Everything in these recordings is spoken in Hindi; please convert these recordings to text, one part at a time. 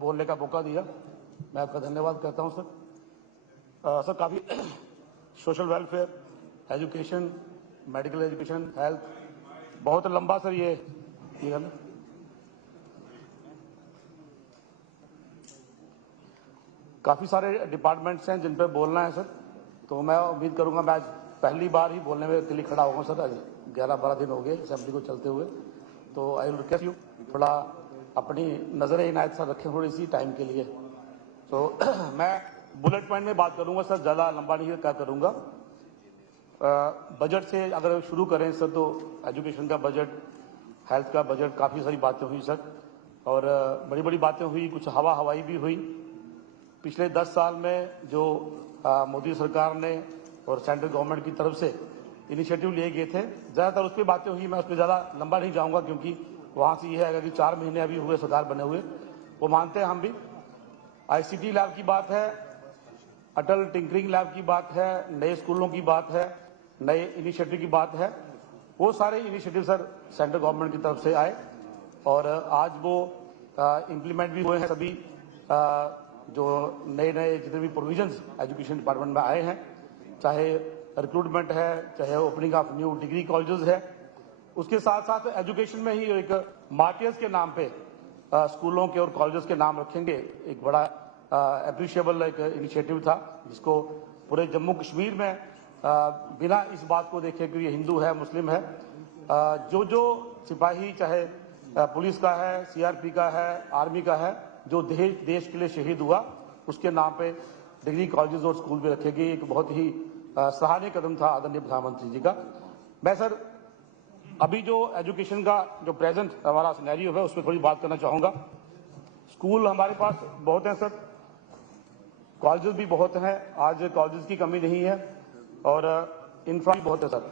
बोलने का मौका दिया, मैं आपका धन्यवाद करता हूं सर। सर काफ़ी social welfare, education, medical education, health, बहुत लंबा सर ये ना काफ़ी सारे डिपार्टमेंट्स हैं जिन पे बोलना है सर। तो मैं उम्मीद करूंगा, मैं आज पहली बार ही बोलने में के लिए खड़ा होगा सर। आज 11-12 दिन हो गए असेंबली को चलते हुए, तो आई विल रिक्वेस्ट यू थोड़ा अपनी नज़र इनायत सर रखें थोड़ी सी टाइम के लिए। तो मैं बुलेट पॉइंट में बात करूंगा सर, ज़्यादा लंबा नहीं क्या करूंगा। बजट से अगर शुरू करें सर, तो एजुकेशन का बजट, हेल्थ का बजट, काफ़ी सारी बातें हुई सर, और बड़ी बड़ी बातें हुई, कुछ हवाई भी हुई। पिछले 10 साल में जो मोदी सरकार ने और सेंट्रल गवर्नमेंट की तरफ से इनिशिएटिव लिए गए थे, ज़्यादातर उस पर बातें हुई। मैं उस पर ज़्यादा लंबा नहीं जाऊंगा, क्योंकि वहाँ से ये है कि 4 महीने अभी हुए सरकार बने हुए, वो मानते हैं हम भी। ICT लैब की बात है, अटल टिंकरिंग लैब की बात है, नए स्कूलों की बात है, नए इनिशिएटिव की बात है। वो सारे इनिशिएटिव सर सेंट्रल गवर्नमेंट की तरफ से आए, और आज वो इम्प्लीमेंट भी हुए हैं। सभी जो नए जितने भी प्रोविजंस एजुकेशन डिपार्टमेंट में आए हैं, चाहे रिक्रूटमेंट है, चाहे opening of new degree colleges है, उसके साथ साथ एजुकेशन में ही एक मार्टियर्स के नाम पे स्कूलों के और कॉलेजेस के नाम रखेंगे। एक बड़ा अप्रिशिएबल एक इनिशिएटिव था, जिसको पूरे जम्मू कश्मीर में बिना इस बात को देखे कि ये हिंदू है मुस्लिम है, जो सिपाही, चाहे पुलिस का है, CRP का है, आर्मी का है, जो देश के लिए शहीद हुआ, उसके नाम पे डिग्री कॉलेजेस और स्कूल भी रखे गए। एक बहुत ही सराहनीय कदम था आदरणीय प्रधानमंत्री जी का। मैं सर अभी जो एजुकेशन का जो प्रेजेंट हमारा सिनेरियो है, उस पर थोड़ी बात करना चाहूँगा। स्कूल हमारे पास बहुत हैं सर, कॉलेजेस भी बहुत हैं, आज कॉलेजेस की कमी नहीं है, और इंफ्रा भी बहुत है सर।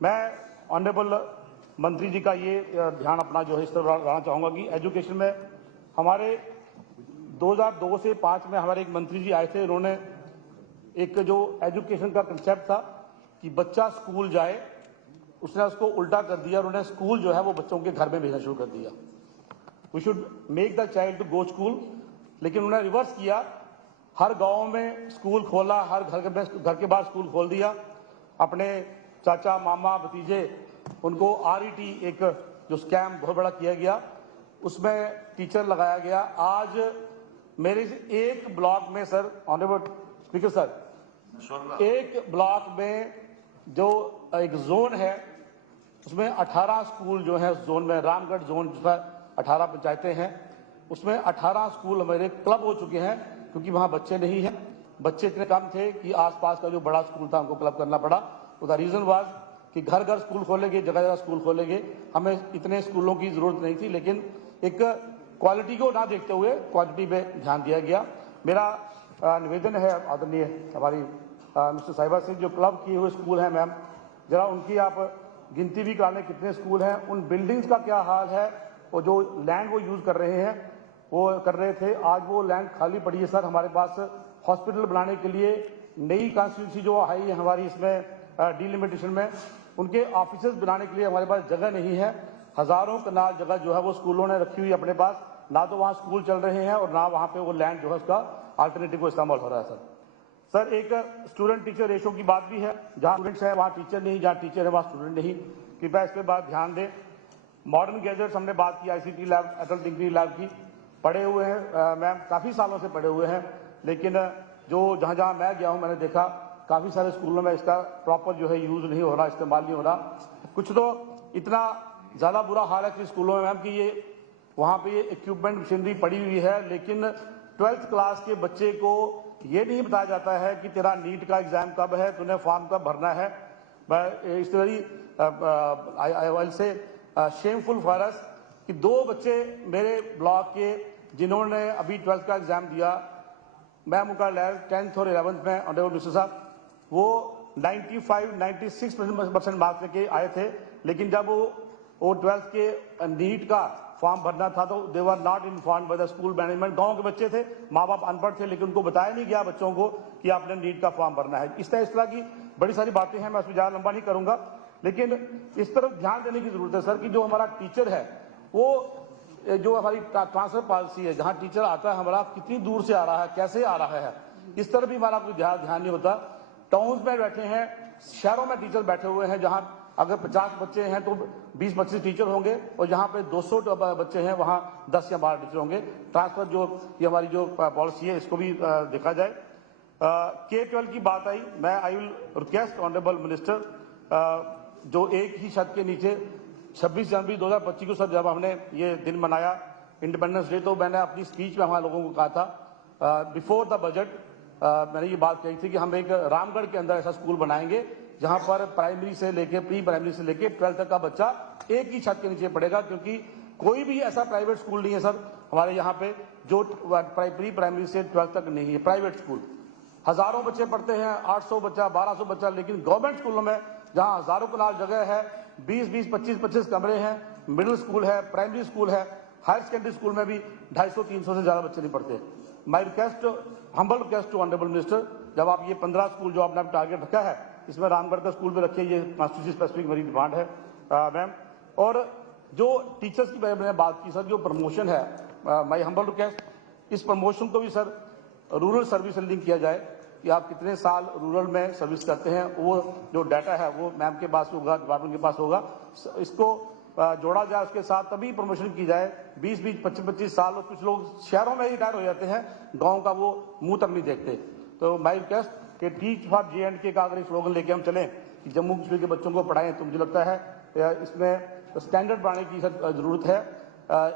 मैं ऑनरेबल मंत्री जी का ये ध्यान अपना जो है इस तरह लाना चाहूँगा कि एजुकेशन में हमारे 2002 से 5 में हमारे एक मंत्री जी आए थे। उन्होंने एक जो एजुकेशन का कंसेप्ट था कि बच्चा स्कूल जाए, उसने उसको उल्टा कर दिया। उन्होंने स्कूल जो है वो बच्चों के घर में भेजना शुरू कर दिया। We should make the child to go school, लेकिन उन्होंने रिवर्स किया। हर गांव में स्कूल खोला, हर घर के बाहर स्कूल खोल दिया। अपने चाचा, मामा, भतीजे, उनको RET एक जो स्कैम बहुत बड़ा किया गया, उसमें टीचर लगाया गया। आज मेरे एक ब्लॉक में सर, ऑनरेबल स्पीकर सर, एक ब्लॉक में जो एक जोन है, उसमें 18 स्कूल जो है उस जोन में, रामगढ़ जोन जिसमें 18 पंचायतें हैं, उसमें 18 स्कूल हमारे क्लब हो चुके हैं, क्योंकि वहाँ बच्चे नहीं हैं। बच्चे इतने कम थे कि आसपास का जो बड़ा स्कूल था उनको क्लब करना पड़ा। तो द रीज़न वाज कि घर घर स्कूल खोलेंगे, जगह जगह स्कूल खोलेंगे। हमें इतने स्कूलों की जरूरत नहीं थी, लेकिन एक क्वालिटी को ना देखते हुए क्वांटिटी पे ध्यान दिया गया। मेरा निवेदन है आदरणीय हमारी मिस्टर साहिबा से, जो क्लब किए हुए स्कूल हैं मैम, जरा उनकी आप गिनती भी कराने कितने स्कूल हैं, उन बिल्डिंग्स का क्या हाल है, और जो लैंड वो यूज़ कर रहे हैं, वो कर रहे थे, आज वो लैंड खाली पड़ी है सर। हमारे पास हॉस्पिटल बनाने के लिए नई कॉन्स्टिट्यूंसी जो आई है हमारी, इसमें डिलिमिटेशन में, उनके ऑफिसेज बनाने के लिए हमारे पास जगह नहीं है। हज़ारों कनाल जगह जो है वो स्कूलों ने रखी हुई अपने पास, ना तो वहाँ स्कूल चल रहे हैं और ना वहाँ पे वो लैंड जो है उसका अल्टरनेटिव को इस्तेमाल हो रहा है सर। एक स्टूडेंट टीचर रेशो की बात भी है, जहाँ स्टूडेंट्स हैं वहाँ टीचर नहीं, जहाँ टीचर है वहाँ स्टूडेंट नहीं। कृपया इस पर बात ध्यान दें। मॉडर्न गैजेट्स हमने बात की, ICT लैब, अटल टिंकरिंग लैब की, पढ़े हुए हैं मैम, काफ़ी सालों से पढ़े हुए हैं, लेकिन जो जहाँ जहाँ मैं गया हूँ मैंने देखा काफ़ी सारे स्कूलों में इसका प्रॉपर जो है यूज़ नहीं हो रहा, इस्तेमाल नहीं हो रहा। कुछ तो इतना ज़्यादा बुरा हाल है कि स्कूलों में मैम कि ये वहाँ पे ये इक्विपमेंट मशीनरी पड़ी हुई है, लेकिन 12th क्लास के बच्चे को ये नहीं बताया जाता है कि तेरा नीट का एग्ज़ाम कब है, तूने फॉर्म कब भरना है। It's very I will say shameful for us कि 2 बच्चे मेरे ब्लॉक के जिन्होंने अभी 12th का एग्ज़ाम दिया, मैम उनका 10th और 11th में ऑनरेबल मिनिस्टर साहब, वो 95-96% मार्क्स लेके आए थे, लेकिन जब वो 12th के नीट का फॉर्म भरना था तो they were not informed by the school management. गांव के बच्चे थे, माँ बाप अनपढ़ थे, लेकिन उनको बताया नहीं गया बच्चों को कि आपने नीट का फॉर्म भरना है। इस तरह की बड़ी सारी बातें हैं, मैं उसमें ज़्यादा लंबा नहीं करूंगा, लेकिन इस तरफ ध्यान देने की जरूरत है सर कि जो हमारा टीचर है वो जो हमारी ट्रांसफर पॉलिसी है, जहां टीचर आता है हमारा कितनी दूर से आ रहा है, कैसे आ रहा है, इस तरफ भी हमारा कोई ध्यान नहीं होता। टाउन्स में बैठे हैं, शहरों में टीचर बैठे हुए हैं, जहां अगर 50 बच्चे हैं तो 20-25 टीचर होंगे, और जहां पे 200 बच्चे हैं वहां 10 या 12 टीचर होंगे। ट्रांसफर जो ये हमारी जो पॉलिसी है इसको भी देखा जाए। K-12 की बात आई, मैं I will request honourable minister, जो एक ही छत के नीचे 26 जनवरी 2025 को सर जब हमने ये दिन मनाया इंडिपेंडेंस डे, तो मैंने अपनी स्पीच में हमारे लोगों को कहा था बिफोर द बजट मैंने ये बात कही थी कि हम एक रामगढ़ के अंदर ऐसा स्कूल बनाएंगे जहां पर प्राइमरी से लेके प्री प्राइमरी से लेके 12th तक का बच्चा एक ही छत के नीचे पढ़ेगा, क्योंकि कोई भी ऐसा प्राइवेट स्कूल नहीं है सर हमारे यहाँ पे जो प्री प्राइमरी से 12th तक नहीं है। प्राइवेट स्कूल हजारों बच्चे पढ़ते हैं, 800 बच्चा 1200 बच्चा, लेकिन गवर्नमेंट स्कूलों में जहां हजारों कनाल जगह है, 20-20 25-25 कमरे हैं, मिडिल स्कूल है, प्राइमरी स्कूल है, हायर सेकेंडरी स्कूल में भी 250-300 से ज्यादा बच्चे नहीं पढ़ते। My request, humble request to honourable minister, जब आप ये 15 स्कूल जो आपने टारगेट रखा है इसमें रामगढ़ का स्कूल भी रखिए, ये कॉन्स्टिट्यूशन स्पेसिफिक मेरी डिमांड है मैम। और जो टीचर्स की मैंने बात की सर, जो प्रमोशन है, माई हम्बल रिक्वेस्ट, इस प्रमोशन को भी सर रूरल सर्विस से लिंक किया जाए कि आप कितने साल रूरल में सर्विस करते हैं, वो जो डाटा है वो मैम के पास होगा, डिपार्टमेंट के पास होगा, इसको जोड़ा जाए उसके साथ, तभी प्रमोशन की जाए। 20-20 25-25 साल, और कुछ लोग शहरों में ही रिटायर हो जाते हैं, गांव का वो मुंह तक नहीं देखते। तो माई रिक्वेस्ट कि टीच फॉर J&K का अगर एक स्लोगन लेके हम चलें कि जम्मू कश्मीर के बच्चों को पढ़ाएं, तो मुझे लगता है इसमें स्टैंडर्ड बढ़ाने की जरूरत है।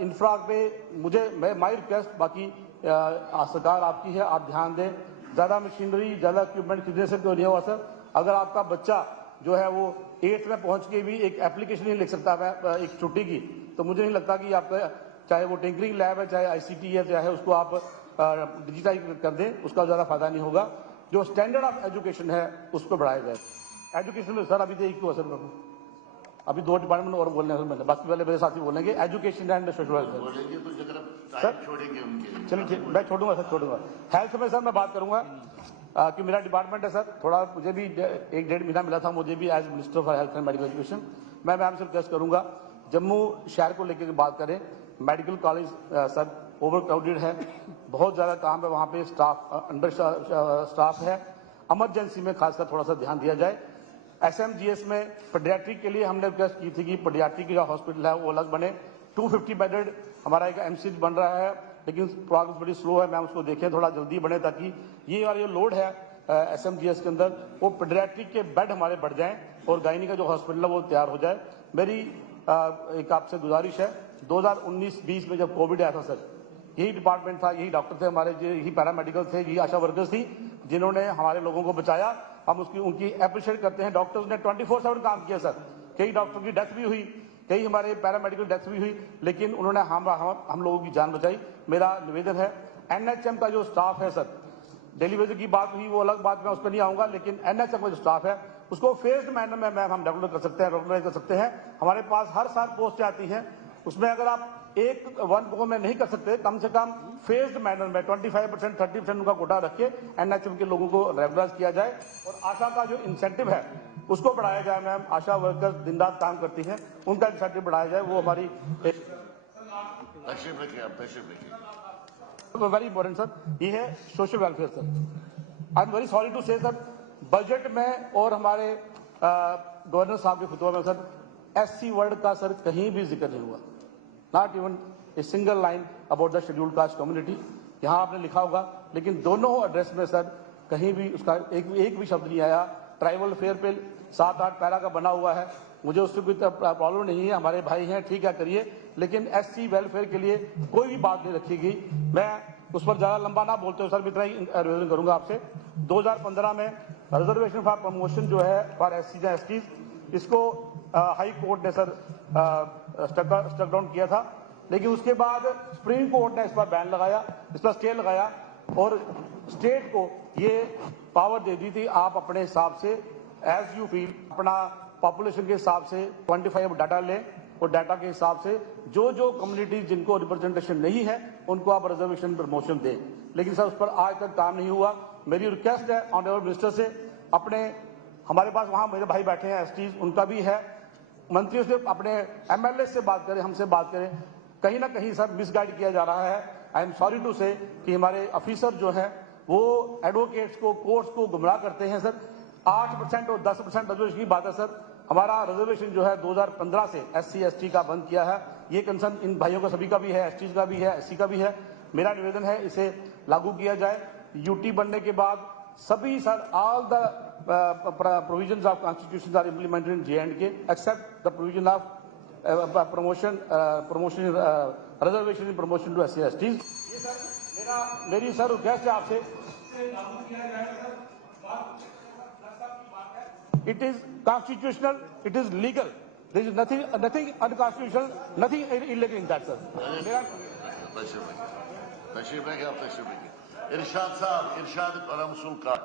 इंफ्रा पे माई रिक्वेस्ट, बाकी सरकार आपकी है, आप ध्यान दें, ज्यादा मशीनरी ज्यादा इक्विपमेंट खरीदने से तो नहीं होगा सर। अगर आपका बच्चा जो है वो 8th में पहुंच के भी एक एप्लीकेशन नहीं लिख सकता है एक छुट्टी की, तो मुझे नहीं लगता कि आपका चाहे वो टिंकरिंग लैब है, चाहे ICT है, चाहे उसको आप डिजिटाइज कर दें, उसका ज्यादा फायदा नहीं होगा। जो स्टैंडर्ड ऑफ एजुकेशन है उसको बढ़ाया जाए। एजुकेशन में सर अभी तो एक असर अभी 2 डिपार्टमेंट और बोलने हैं मैंने, बाकी वाले मेरे साथी बोलेंगे, education and social welfare. Sir चलिए मैं छोड़ूंगा सर, छोड़ूंगा। हेल्थ में सर मैं बात करूंगा कि मेरा डिपार्टमेंट है सर, थोड़ा मुझे भी 1-1.5 महीना मिला था मुझे भी as minister for health and medical education. मैं मैम से रिक्वेस्ट करूंगा, जम्मू शहर को लेकर बात करें, medical college sir over crowded है, बहुत ज्यादा काम है वहाँ पे, स्टाफ अंडर स्टाफ है, इमरजेंसी में खासकर थोड़ा सा ध्यान दिया जाए। SMGS में पीडियाट्रिक के लिए हमने रिक्वेस्ट की थी कि पीडियाट्रिक का हॉस्पिटल है वो अलग बने। 250 बेडेड हमारा एक MCH बन रहा है, लेकिन प्रोग्रेस बड़ी स्लो है, मैम उसको देखें थोड़ा जल्दी बने, ताकि ये वाला जो लोड है SMGS के अंदर वो पीडियाट्रिक के बेड हमारे बढ़ जाएं और गायनी का जो हॉस्पिटल है वो तैयार हो जाए। मेरी एक आपसे गुजारिश है, 2019-20 में जब कोविड आया था सर, यही डिपार्टमेंट था, यही डॉक्टर थे हमारे, यही पैरामेडिकल थे, यही आशा वर्कर्स थी जिन्होंने हमारे लोगों को बचाया। हम उनकी अप्रिशिएट करते हैं। डॉक्टर्स ने 24/7 काम किया सर, कई डॉक्टर की डेथ भी हुई, कई हमारे पैरामेडिकल डेथ भी हुई, लेकिन उन्होंने हम लोगों की जान बचाई। मेरा निवेदन है, NHM का जो स्टाफ है सर, डिलीवरी की बात हुई वो अलग बात, मैं उस पर नहीं आऊंगा, लेकिन NHM का जो स्टाफ है उसको फेज्ड मैनर में मैम हम डेवलप कर सकते हैं, रेगुलराइज कर सकते हैं। हमारे पास हर साल पोस्ट आती हैं, उसमें अगर आप एक 1 को में नहीं कर सकते, कम से कम फेज्ड मैनर में 25% 30% उनका कोटा रख के NHM के लोगों को रेगुलराइज किया जाए, और आशा का जो इंसेंटिव है उसको बढ़ाया जाए। मैम आशा वर्कर्स दिन रात काम करती हैं, उनका इंसेंटिव बढ़ाया जाए, वो हमारी वेरी इंपॉर्टेंट सर। ये है social welfare sir. I am very sorry to say sir, budget में और हमारे गवर्नर साहब के खुतबे में सर SC वर्ड का सर कहीं भी जिक्र नहीं हुआ, not even a single line about the scheduled caste community. यहाँ आपने लिखा होगा, लेकिन दोनों एड्रेस में सर कहीं भी उसका एक भी शब्द नहीं आया। ट्राइबल फेयर पे 7-8 पैरा का बना हुआ है, मुझे उससे कोई प्रॉब्लम नहीं है, हमारे भाई हैं, ठीक है करिए, लेकिन SC वेलफेयर के लिए कोई भी बात नहीं रखी गई। मैं उस पर ज्यादा लंबा ना बोलते हुए सर इतना ही निवेदन करूंगा आपसे। 2015 में रिजर्वेशन फॉर प्रमोशन जो है फॉर SC या STs, इसको हाई कोर्ट ने सर स्टक डाउन किया था, लेकिन उसके बाद सुप्रीम कोर्ट ने इस पर बैन लगाया, इस पर स्टे लगाया, और स्टेट को ये पावर दे दी थी, आप अपने हिसाब से एज यू फील अपना पॉपुलेशन के हिसाब से 25 डाटा लें, और डाटा के हिसाब से जो जो कम्युनिटी जिनको रिप्रेजेंटेशन नहीं है उनको आप रिजर्वेशन प्रमोशन दें। लेकिन सर उस पर आज तक काम नहीं हुआ। मेरी रिक्वेस्ट है ऑनरेबल मिनिस्टर से, अपने हमारे पास वहां मेरे भाई बैठे हैं STs, उनका भी है, मंत्रियों से अपने MLA से बात करें, हमसे बात करें, कहीं ना कहीं सर मिसगाइड किया जा रहा है। आई एम सॉरी टू से कि हमारे ऑफिसर जो है वो एडवोकेट्स को, कोर्ट्स को गुमराह करते हैं सर। 8% और 10% रिजर्वेशन की बात है सर। हमारा रिजर्वेशन जो है 2015 से SC ST का बंद किया है। ये कंसर्न इन भाइयों का सभी का भी है, STs का भी है, SC का भी है। मेरा निवेदन है इसे लागू किया जाए। यूटी बनने के बाद सभी sir all the provisions of constitution are implemented in J&K except the provision of promotion reservation in promotion to SC STs। ये सर मेरी सर रिक्वेस्ट है आपसे, लागू किया जाए sir. It is constitutional, it is legal. There is nothing unconstitutional, nothing illegal in that, sir. तशरीफ रखिए आप तशरीफ रखिए। इरशाद साहब, इरशाद करम सुल्तान।